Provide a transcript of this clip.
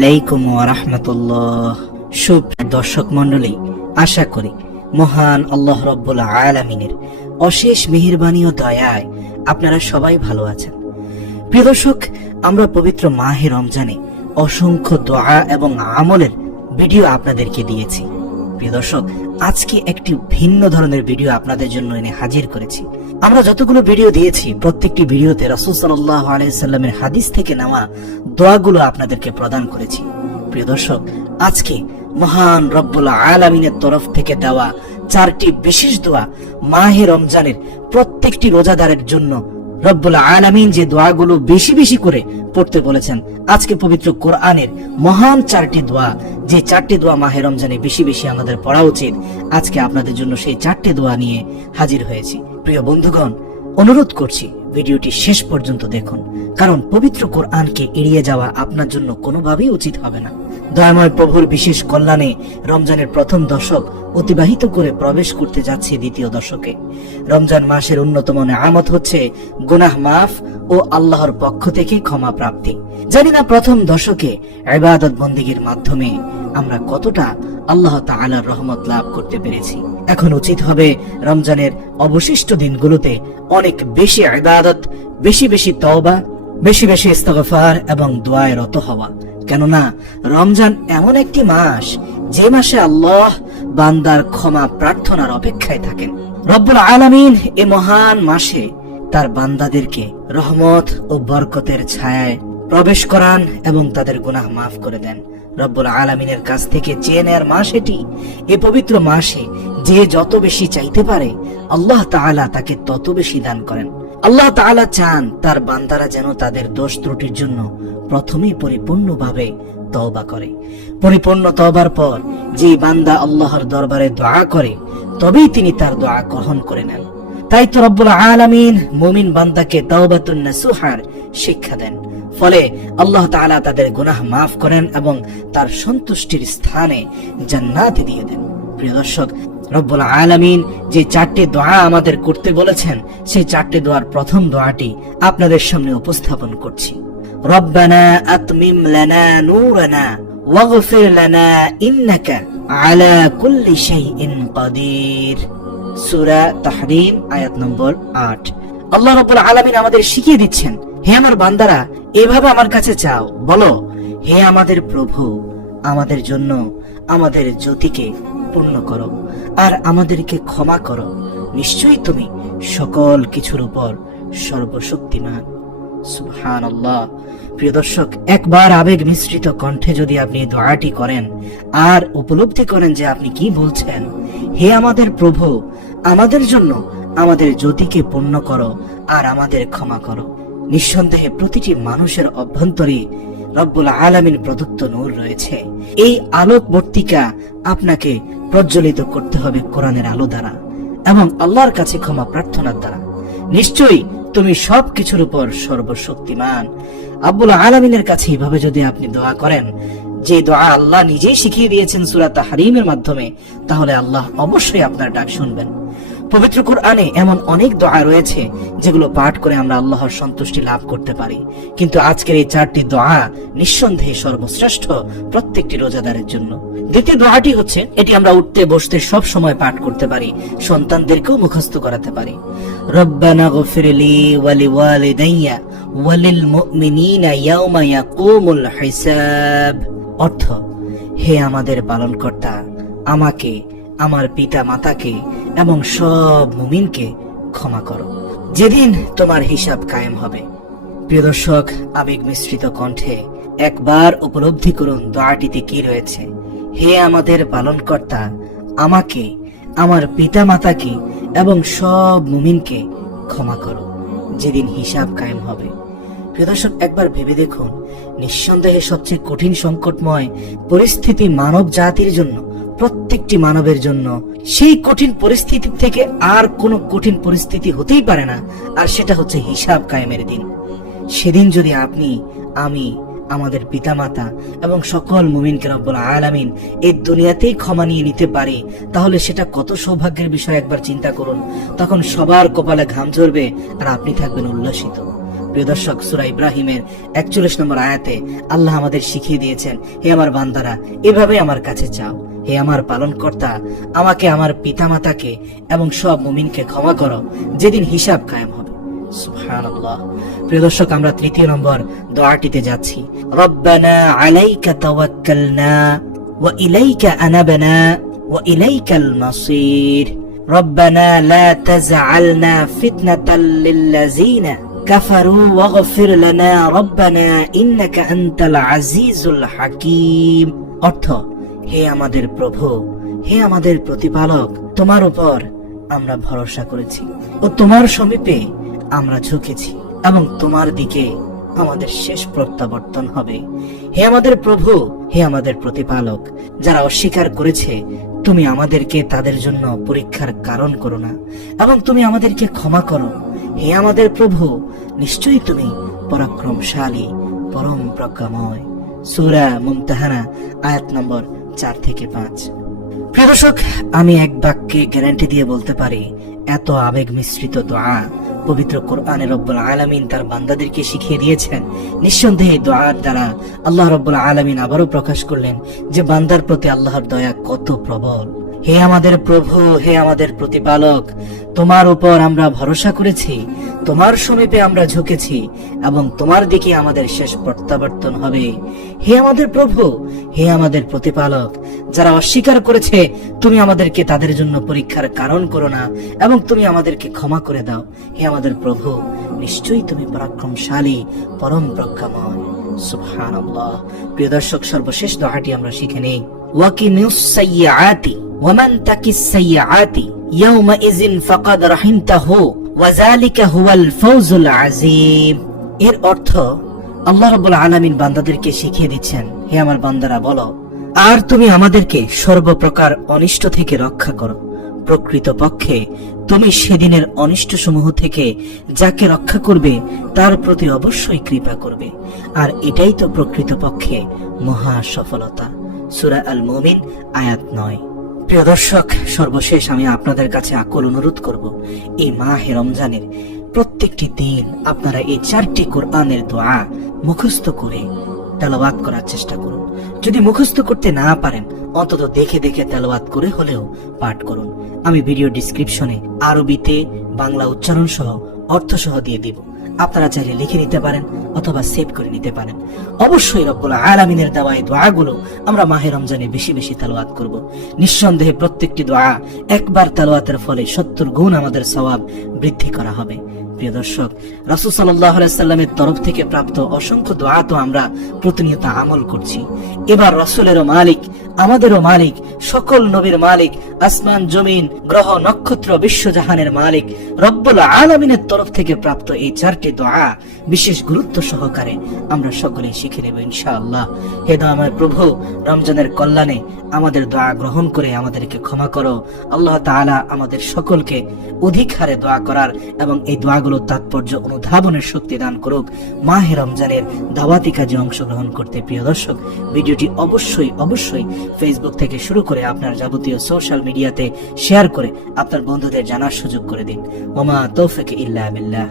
আলাইকুম ওয়া রাহমাতুল্লাহ। শুভ দর্শক মণ্ডলী, আশা করি মহান আল্লাহ রাব্বুল আলামিনের অশেষ মেহেরবানি ও দয়ায় আপনারা সবাই ভালো আছেন। প্রিয় দর্শক, আমরা পবিত্র মাহে রমজানে অসংখ্য দোয়া এবং আমলের ভিডিও আপনাদেরকে দিয়েছি। প্রিয় দর্শক, আজকে একটি ভিন্ন ধরনের ভিডিও আপনাদের জন্য এনে হাজির করেছি। আমরা যতগুলো ভিডিও দিয়েছি প্রত্যেকটি ভিডিওতে রাসূল সাল্লাল্লাহু আলাইহি সাল্লামের হাদিস থেকে নেওয়া দোয়াগুলো আপনাদেরকে প্রদান করেছি। প্রিয় দর্শক, আজকে মহান রব্বুল আলামিনের তরফ থেকে দেওয়া চারটি বিশেষ দোয়া মাহে রমজানের প্রত্যেকটি রোজাদারের জন্য রব্বুল আলামিন যে দোয়াগুলো বেশি বেশি করে পড়তে বলেছেন, আজকে পবিত্র কোরআনের মহান চারটি দোয়া, যে চারটি দোয়া মাহে রমজানে বেশি বেশি আমাদের পড়া উচিত, আজকে আপনাদের জন্য সেই চারটি দোয়া নিয়ে হাজির হয়েছি। প্রিয় বন্ধুগণ, অনুরোধ করছি ভিডিওটি শেষ পর্যন্ত দেখুন, কারণ পবিত্র কোরআনকে এড়িয়ে যাওয়া আপনার জন্য কোনোভাবেই উচিত হবে না। দয়াময় প্রভুর বিশেষ কল্যাণে রমজানের প্রথম দশক অতিবাহিত করে প্রবেশ করতে যাচ্ছে দ্বিতীয় দশকে। রমজান মাসের অন্যতম নেয়ামত হচ্ছে গুনাহ মাফ ও আল্লাহর পক্ষ থেকে ক্ষমা প্রাপ্তি। জানি না প্রথম দশকে ইবাদত বন্দেগীর মাধ্যমে আমরা কতটা আল্লাহ তাআলার রহমত লাভ করতে পেরেছি। এখন উচিত হবে রমজানের অবশিষ্ট দিনগুলোতে অনেক বেশি ইবাদত, বেশি বেশি তওবা, বেশি বেশি ইস্তিগফার এবং দোয়ায় রত হওয়া। কেননা রমজান এমন একটি মাস যে মাসে আল্লাহ বান্দার ক্ষমা প্রার্থনার অপেক্ষায় থাকেন। রব্বুল আলামিন এ মহান মাসে তার বান্দাদেরকে রহমত ও বরকতের ছায়ায় প্রবেশ করান এবং তাদের গুনাহ মাফ করে দেন। রব্বুল আলামিনের কাছ থেকে চেয়ে নেয়ার মাস এটি। এই পবিত্র মাসে যে যত বেশি চাইতে পারে আল্লাহ তাআলা তাকে তত বেশি দান করেন। আল্লাহ তাআলা চান তার বান্দারা যেন তাদের দোষ ত্রুটির জন্য প্রথমেই পরিপূর্ণভাবে তওবা করে। পরিপূর্ণ তওবার পর যে বান্দা আল্লাহর দরবারে দোয়া করে তবেই তিনি তার দোয়া গ্রহণ করে নেন। তাই তো রব্বুল আলামিন মুমিন বান্দাকে তাওবাতুন নাসুহার শিক্ষা দেন। ফলে আল্লাহ তাআলা তাদের গুনাহ মাফ করেন এবং তার সন্তুষ্টির স্থানে জান্নাতে দিয়ে দেন। প্রিয় দর্শক, রব্বুল আলামিন যে চারটি দোয়া আমাদের করতে বলেছেন, সেই চারটি দোয়ার প্রথম দোয়াটি আপনাদের সামনে উপস্থাপন করছি। রব্বানা আতমিম লানা নূরানা ওয়াগফির লানা ইন্নাকা আলা কুল্লি শাইইন কাদির। সূরা তাহরীম আয়াত নম্বর 8। আল্লাহ রাব্বুল আলামিন আমাদের শিখিয়ে দিচ্ছেন, হে আমার বান্দারা, এভাবে আমার কাছে চাও, বলো, হে আমাদের প্রভু, আমাদের জন্য আমাদের জ্যোতিকে পূর্ণ করো আর আমাদেরকে ক্ষমা করো। নিশ্চয়ই তুমি সকল কিছুর উপর সর্বশক্তিমান। সুবহানাল্লাহ। প্রিয় দর্শক, একবার আবেগ মিশ্রিত কণ্ঠে যদি আপনি দোয়াটি করেন আর উপলব্ধি করেন যে আপনি কি বলছেন, হে আমাদের প্রভু, আমাদের জন্য আমাদের জ্যোতিকে পূর্ণ করো আর আমাদের ক্ষমা করো, নিঃসন্দেহে প্রতিটি মানুষের অভ্যন্তরে রব্বুল আলামিন প্রদত্ত নূর রয়েছে। এই আলোকবর্তিকা আপনাকে প্রজ্বলিত করতে হবে কোরআনের আলো দ্বারা এবং আল্লাহর কাছে ক্ষমা প্রার্থনার দ্বারা। নিশ্চয়ই তুমি সবকিছুর উপর সর্বশক্তিমান। রব্বুল আলামিনের কাছে এইভাবে যদি আপনি দোয়া করেন, যে দোয়া আল্লাহ নিজেই শিখিয়ে দিয়েছেন সূরা তাহরীমের মাধ্যমে, তাহলে আল্লাহ অবশ্যই আপনার ডাক শুনবেন। পবিত্র কোরআনে এমন অনেক দোয়া রয়েছে যেগুলো পাঠ করে আমরা আল্লাহর সন্তুষ্টি লাভ করতে পারি, কিন্তু আজকের এই চারটি দোয়া নিঃসন্দেহে সর্বশ্রেষ্ঠ প্রত্যেকটি রোজাদারের জন্য। দ্বিতীয় দোয়াটি হচ্ছে, এটি আমরা উঠতে বসতে সব সময় পাঠ করতে পারি, সন্তানদেরকেও মুখস্থ করাতে পারি। রব্বানা গফিরলি ওয়া লিওয়ালিদাইয়া ওয়া লিল মুমিনিনা ইয়াওমা ইয়াকুমুল হিসাব। অর্থ, হে আমাদের পালনকর্তা, আমাকে, আমার পিতা মাতাকে এবং সব মুমিনকে ক্ষমা করো যেদিন তোমার হিসাব কায়েম হবে। প্রিয় দর্শক, আবেগ মিশ্রিত কণ্ঠে একবার উপলব্ধি করুন দোয়াটিতে কি রয়েছে। হে আমাদের পালনকর্তা, আমাকে, আমার পিতা মাতাকে এবং সব মুমিনকে ক্ষমা করো যেদিন হিসাব কায়েম হবে। প্রিয় দর্শক, একবার ভেবে দেখুন, নিঃসন্দেহে সবচেয়ে কঠিন সংকটময় পরিস্থিতি মানব জাতির জন্য, প্রত্যেকটি মানবের জন্য। সেই কঠিন পরিস্থিতি থেকে আর কোনো কঠিন পরিস্থিতি হতেই পারে না, আর সেটা হচ্ছে হিসাব কায়েমের দিন। সেদিন যদি আপনি, আমি, আমাদের পিতামাতা এবং সকল মুমিনকে রব্বুল আলামিন এই দুনিয়াতেই ক্ষমা নিয়ে নিতে পারি, তাহলে সেটা কত সৌভাগ্যের বিষয় একবার চিন্তা করুন। তখন সবার কপালে ঘাম ঝরবে আর আপনি থাকবেন উল্লাসিত। প্রিয় দর্শক, সূরা ইব্রাহিমের 41 নম্বর আয়াতে আল্লাহ আমাদের শিখিয়ে দিয়েছেন, হে আমার বান্দারা, এভাবে আমার কাছে চাও, হে আমার পালনকর্তা, আমাকে, আমার পিতামাতাকে এবং সব মুমিনকে ক্ষমা করো যেদিন হিসাব কায়েম হবে। সুবহানাল্লাহ। প্রিয় দর্শক, আমরা 3 নম্বর দোয়াটিতে যাচ্ছি। রব্বানা আলাইকা তাওয়াক্কালনা ওয়া ইলাইকা আনাবনা ওয়া ইলাইকাল মাসির রব্বানা লা তাজআলনা ফিতনাতাল লিল্লাযিনা কাফারু ওয়াগফির লানা রব্বানা ইন্নাকা আনতাল আজিজুল হাকীম। অর্থ, হে আমাদের প্রভু, হে আমাদের প্রতিপালক, তোমার উপর আমরা ভরসা করেছি ও তোমার সমীপে আমরা ঝুঁকেছি এবং তোমার দিকে আমাদের শেষ প্রত্যাবর্তন হবে। হে আমাদের প্রভু, হে আমাদের প্রতিপালক, যারা অস্বীকার করেছে তুমি আমাদেরকে তাদের জন্য পরীক্ষার কারণ করো না এবং তুমি আমাদেরকে ক্ষমা করো। হে আমাদের প্রভু, নিশ্চয়ই তুমি পরাক্রমশালী, পরম প্রজ্ঞাময়। সূরা মুমতাহানা আয়াত নম্বর 4 থেকে 5। প্রিয় দর্শক, আমি এক বাক্যে গ্যারান্টি দিয়ে বলতে পারি, এত আবেগ মিশ্রিত দোয়া পবিত্র কোরআনে রব্বুল আলামিন তার বান্দাদেরকে শিখিয়ে দিয়েছেন। নিঃসন্দেহে দোয়ার দ্বারা আল্লাহ রব্বুল আলামিন আবারও প্রকাশ করলেন যে বান্দার প্রতি আল্লাহর দয়া কত প্রবল। হে আমাদের প্রভু, হে আমাদের প্রতিপালক, তোমার উপর আমরা ভরসা করেছি, তোমার সমীপে আমরা ঝুঁকেছি এবং তোমার দিকে আমাদের শেষ প্রত্যাবর্তন হবে। হে আমাদের প্রভু, হে আমাদের প্রতিপালক, যারা অস্বীকার করেছে তুমি আমাদেরকে তাদের জন্য পরীক্ষার কারণ করো না এবং তুমি আমাদেরকে ক্ষমা করে দাও। হে আমাদের প্রভু, নিশ্চয়ই তুমি পরাক্রমশালী, পরম প্রজ্ঞাময়। সুবহানাল্লাহ। প্রিয় দর্শক, সর্বশেষ দোয়াটি আমরা শিখে নেই। ওয়াকিনিস সাইয়্যাতি ওয়া মান তাকিস সাইয়্যাতি ইয়াউমাইযিন ফাকাদ রাহিমতাহু ওয়া যালিকা হুয়াল ফাওজুল আযীম। এর অর্থ, আল্লাহ রাব্বুল আলামিন বান্দাদেরকে শিখিয়ে দিচ্ছেন, হে আমার বান্দারা বলো, আর তুমি আমাদেরকে সর্বপ্রকার অনিষ্ট থেকে রক্ষা করো। প্রকৃতপক্ষে তুমি সেদিনের অনিষ্ট সমূহ থেকে যাকে রক্ষা করবে তার প্রতি অবশ্যই কৃপা করবে, আর এটাই তো প্রকৃতপক্ষে মহা সফলতা। সূরা আল মুমিন আয়াত 9। প্রিয় দর্শক, সর্বশেষ আমি আপনাদের কাছে আকুল অনুরোধ করব, এই মাহে রমজানের প্রত্যেকটি দিন আপনারা এই 4টি কোরআনের দোয়া মুখস্থ করে তেলাওয়াত করার চেষ্টা করুন। যদি মুখস্থ করতে না পারেন, অন্তত দেখে দেখে তেলাওয়াত করে হলেও পাঠ করুন। আমি ভিডিও ডেসক্রিপশনে আরবিতে বাংলা উচ্চারণ সহ অর্থ সহ দিয়ে দিব, আপনারা চাইলে লিখে নিতে পারেন অথবা সেভ করে নিতে পারেন। অবশ্যই রব্বুল আলামিনের দেওয়া এই দোয়াগুলো আমরা মাহে রমজানে বেশি বেশি তেলাওয়াত করব। নিঃসন্দেহে প্রত্যেকটি দোয়া একবার তেলাওয়াতের ফলে 70 গুণ আমাদের সওয়াব বৃদ্ধি করা হবে। প্রিয় দর্শক, রাসূল সাল্লাল্লাহু আলাইহি সাল্লামের তরফ থেকে প্রাপ্ত অসংখ্য দোয়া তো আমরা প্রতিনিয়ত আমল করছি। এবার রাসূলেরও মালিক, আমাদেরও মালিক, সকল নবীর মালিক, আসমান জমিন গ্রহ নক্ষত্র বিশ্বজাহানের মালিক রব্বুল আলামিনের তরফ থেকে প্রাপ্ত এই 4টি দোয়া বিশেষ গুরুত্ব সহকারে আমরা সকলেই শিখে নেব ইনশাআল্লাহ। হে দয়াময় প্রভু, রমজানের কল্যাণে আমাদের দোয়া গ্রহণ করে আমাদেরকে ক্ষমা করো। আল্লাহ তাআলা আমাদের সকলকে অধিক হারে দোয়া করার এবং এই দোয়াগুলোর তাৎপর্য অনুধাবনের শক্তি দান করুক। মাহে রমজানের দাওয়াতি কাজে অংশগ্রহণ করতে প্রিয় দর্শক, ভিডিওটি অবশ্যই অবশ্যই ফেসবুক থেকে শুরু করে আপনার যাবতীয় সোশ্যাল মিডিয়াতে শেয়ার করে আপনার বন্ধুদের জানার সুযোগ করে দিন। ওমা তৌফিক ইল্লা বিল্লাহ।